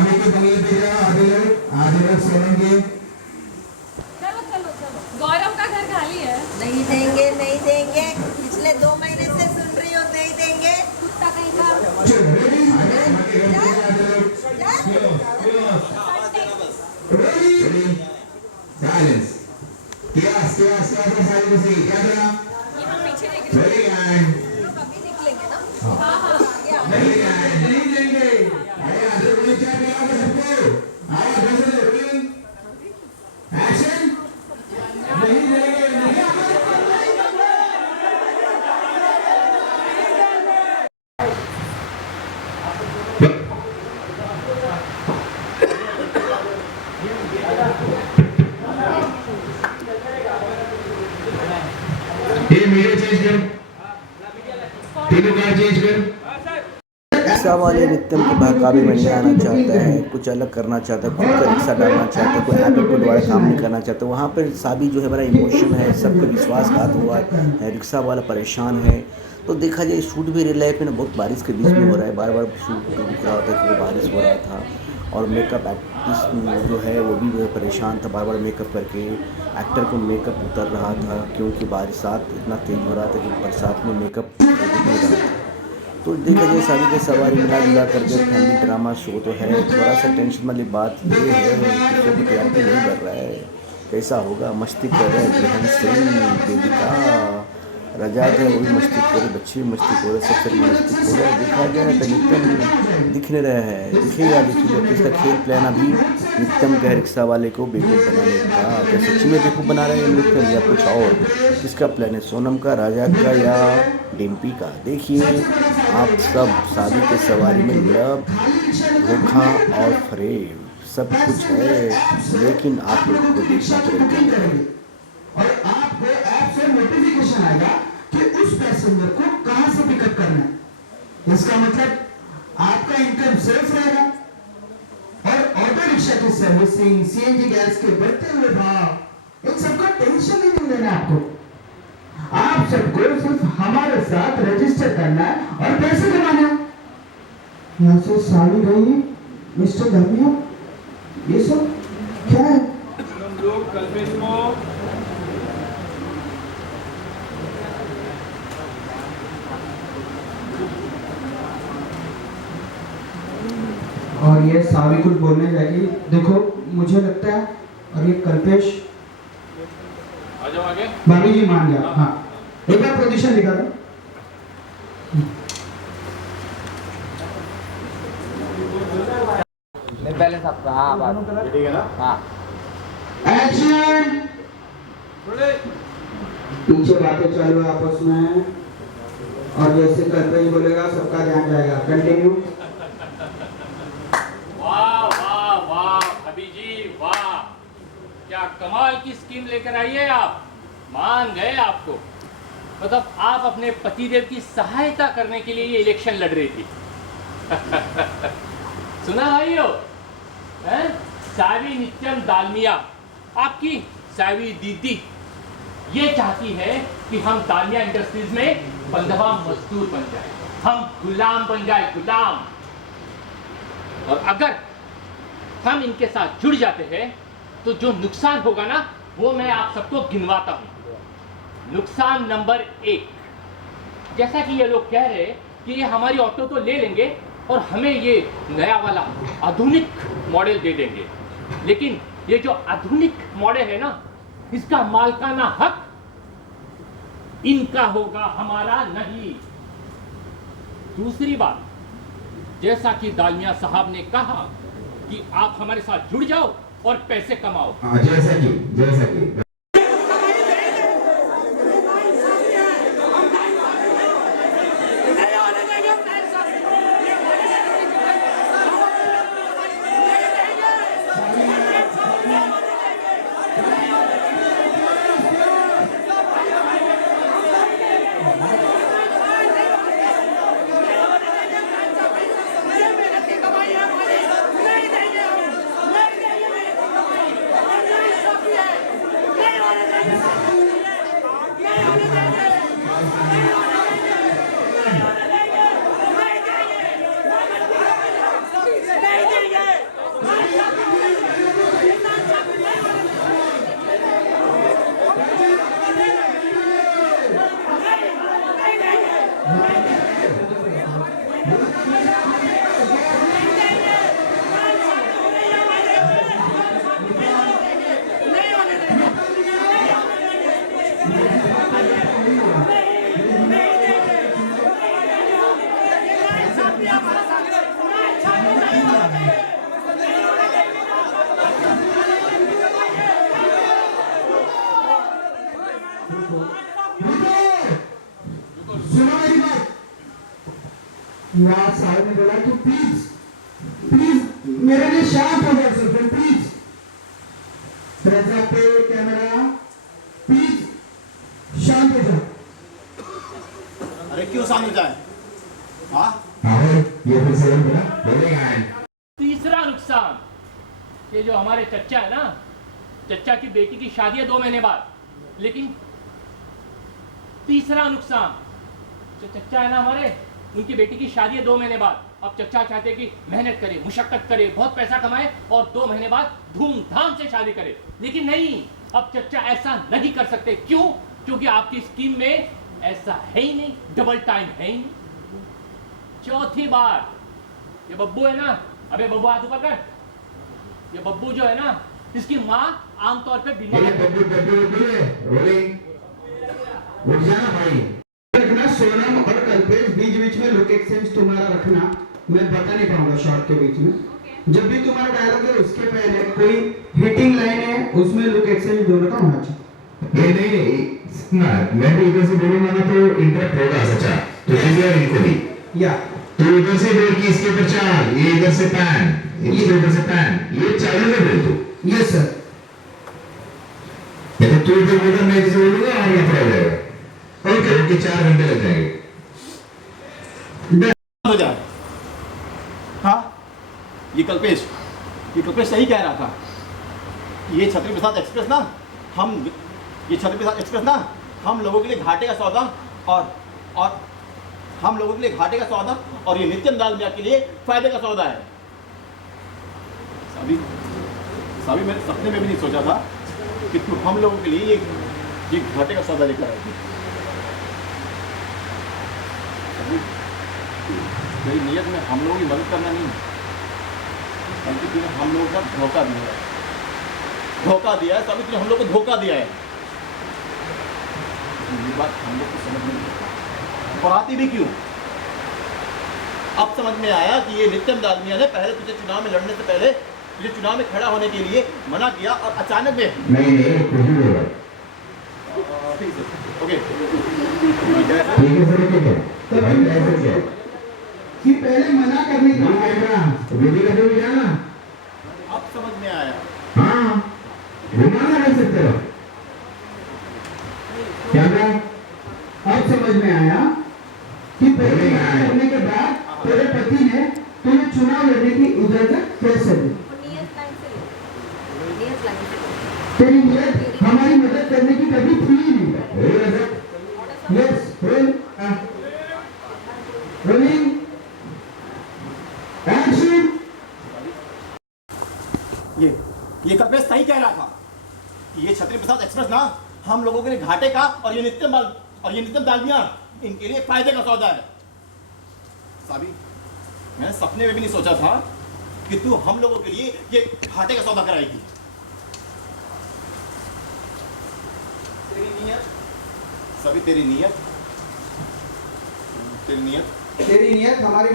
स्वामी के बंगले पे जाओ, आधे लोग सोएंगे। चलो चलो चलो, गौरव का घर खाली है। नहीं देंगे, नहीं देंगे, पिछले 2 महीने से सुन रही हो, नहीं देंगे। कुत्ता कहीं का। चलो रेडी, रेडी, साइलेंस। क्या सारी बसी क्या करना? ये हम पीछे देख रहे वेरी गुड। लोग अभी निकलेंगे ना। हैं। हाँ हाँ आगे आओ। नहीं देंगे। अरे आधे गोली चाय पिलाओ सबको। आओ जल्दी रोलिंग। एक्शन। नहीं देंगे, नहीं ये मीडिया चेंज कर, टीवी कार्ड चेंज कर। रिक्शा वाले नित्यम को बहकावे में ले आना चाहता है, कुछ अलग करना चाहता है, खुद का रिक्शा डालना चाहता है, कोई ऐप को द्वारा काम नहीं करना चाहता। वहाँ पर साबी जो है बड़ा इमोशन है, सबका विश्वासघात हुआ है, रिक्शा वाला परेशान है। तो देखा जाए शूट भी रियल लाइफ में बहुत बारिश के बीच में हो रहा है, बार बार शूट रुक रहा होता है क्योंकि बारिश हो रहा था। और मेकअप आर्टिस्ट जो है वो भी परेशान था, बार बार मेकअप करके एक्टर को मेकअप उतर रहा था क्योंकि बरसात इतना तेज़ हो रहा था कि बरसात में मेकअप नहीं रहा था। तो देखा जाए सारी के सवारी मिला जुला करके फैमिली ड्रामा शो तो है। थोड़ा सा टेंशन वाली बात ये है कि शो की तैयारी नहीं कर रहा है, कैसा होगा। मस्ती कर रहे हैं दुल्हन सिंह, देविका, रजाक है वो भी मस्ती कर रहे, बच्चे भी मस्ती कर रहे, सबसे मस्ती कर रहे। देखा जाए तो नित्यम दिख नहीं रहा है, दिखेगा किसका खेल प्लान अभी नित्यम के रिक्शा वाले को बेवकूफ़ बनाने का, क्या सच्ची में बेवकूफ़ बना रहे हैं नित्यम या कुछ और? किसका प्लान है, सोनम का, राजा का या डिम्पी का? देखिए आप सब शादी के सवारी में लब, धोखा और फरेब सब कुछ है, लेकिन आप लोग को देखना पड़ेगा। और आपको ऐप से नोटिफिकेशन आएगा कि उस पैसेंजर को कहां से पिकअप करना है। इसका मतलब आपका इनकम सेफ रहेगा और ऑटो रिक्शा की सर्विसिंग, सीएनजी गैस के बढ़ते हुए भाव, इन सबका टेंशन ही नहीं लेना आपको। आप सबको सिर्फ हमारे साथ रजिस्टर करना है और पैसे कमाना है। यहाँ से साड़ी गई मिस्टर धर्मिया, ये सब क्या है? हम लोग कल्पेश को और ये सावी कुछ बोलने जाएगी। देखो मुझे लगता है, और ये कल्पेश आ जाओ आगे। भाभी जी मान गया। हाँ एक बार पोजीशन दिखा दो। बैलेंस आपका। हाँ बात ठीक है ना? हाँ एक्शन। पीछे बातें चालू है आपस में, और जैसे कल्पेश बोलेगा सबका ध्यान जाएगा। कंटिन्यू। वाह वाह वाह अभी जी वाह, क्या कमाल की स्कीम लेकर आई है आप। मान गए आपको। मतलब आप अपने पतिदेव की सहायता करने के लिए ये इलेक्शन लड़ रही थी। सुना भाइयों, सावी नित्यम दालमिया, आपकी सावी दीदी ये चाहती है कि हम दालमिया इंडस्ट्रीज में बंधवा मजदूर बन जाए, हम गुलाम बन जाए, गुलाम। और अगर हम इनके साथ जुड़ जाते हैं तो जो नुकसान होगा ना वो मैं आप सबको गिनवाता हूं। नुकसान नंबर 1, जैसा कि ये लोग कह रहे हैं कि ये हमारी ऑटो तो ले लेंगे और हमें ये नया वाला आधुनिक मॉडल दे देंगे, लेकिन ये जो आधुनिक मॉडल है ना इसका मालिकाना हक इनका होगा, हमारा नहीं। दूसरी बात, जैसा कि दालमिया साहब ने कहा कि आप हमारे साथ जुड़ जाओ और पैसे कमाओ। जैसा कि यहाँ साहब ने बोला कि प्लीज प्लीज मेरे लिए शांत हो जाओ सर प्लीज। रजा पे कैमरा, प्लीज शांत हो जाओ। अरे क्यों शांत हो जाए? हाँ ये फिर से बोलेगा। तीसरा नुकसान, ये जो हमारे चच्चा है ना, चच्चा की बेटी की शादी है 2 महीने बाद, लेकिन तीसरा नुकसान, जो चच्चा है ना हमारे, उनकी बेटी की शादी है 2 महीने बाद। अब चच्चा चाहते कि मेहनत करे, मुशक्कत करे, बहुत पैसा कमाए और 2 महीने बाद धूमधाम से शादी करे, लेकिन नहीं, अब चच्चा ऐसा नहीं कर सकते। क्यों? क्योंकि आपकी स्कीम में ऐसा है ही नहीं, डबल टाइम है ही नहीं। चौथी बात, ये बब्बू है ना, अबे बब्बू हाथ ऊपर कर, ये बब्बू जो है ना, इसकी माँ आमतौर पे बीमार उठ जाना भाई। रखना सोनम और कल्पेश बीच बीच में लुक एक्सचेंज तुम्हारा रखना, मैं बता नहीं पाऊंगा शॉर्ट के बीच में। जब भी तुम्हारा डायलॉग है उसके पहले कोई हिटिंग लाइन है, उसमें लुक एक्सचेंज दोनों का होना चाहिए। ये नहीं ना, मैं भी इधर से बोलूंगा ना तो इंटरप्ट होगा सच्चा, तो इसलिए इनको भी या तो इधर से बोल कि इसके ऊपर चार, ये इधर से पैन, इसके ऊपर से पैन, ये चालू में बोल दो। Yes sir. ये तो तू इधर बोलकर मैं इधर से बोलूंगा और ये पड़ा जाएगा। ओके 4 घंटे लग जाएंगे। हो जाए। हाँ ये कल्पेश सही कह रहा था। ये छत्री प्रसाद एक्सप्रेस ना हम लोगों के लिए घाटे का सौदा और हम लोगों के लिए घाटे का सौदा और ये नित्यम दालमिया के लिए फायदे का सौदा है। साबी मैंने सपने में भी नहीं सोचा था कि तू हम लोगों के लिए ये घाटे का सौदा लेकर आएगी। मेरी नीयत में हम लोगों की मदद करना नहीं, बल्कि तूने हम लोगों का धोखा दिया है। तभी तूने हम लोग को धोखा दिया है। ये बात हम लोग को समझ में नहीं और आती भी क्यों? अब समझ में आया कि ये नित्यम दालमिया ने पहले तुझे चुनाव में लड़ने से पहले तुझे चुनाव में खड़ा होने के लिए मना किया और अचानक में नहीं कुछ भी बोला। ओके ठीक है सर, ठीक है तो भाई ऐसे क्या कि पहले मना करने का कैमरा विधि का भी जाना। अब समझ में आया। हाँ घुमाना कर सकते हो कैमरा। अब समझ में आया कि पहले मना करने के बाद तेरे पति ने तुम्हें चुनाव लड़ने की इजाजत कैसे दी। नियत लाइन से लो, नियत लाइन से लो। तेरी नियत हमारी मदद करने की कभी थी ही नहीं। Yes rolling action. ये कल्पेश सही कह रहा था कि ये छत्री प्रसाद एक्सप्रेस ना हम लोगों के लिए घाटे का और ये नित्यम दालमिया इनके लिए फायदे का सौदा है। साबी मैंने सपने में भी नहीं सोचा था कि तू हम लोगों के लिए ये घाटे का सौदा कराएगी। तेरी नीयत तेरी नियत हमारी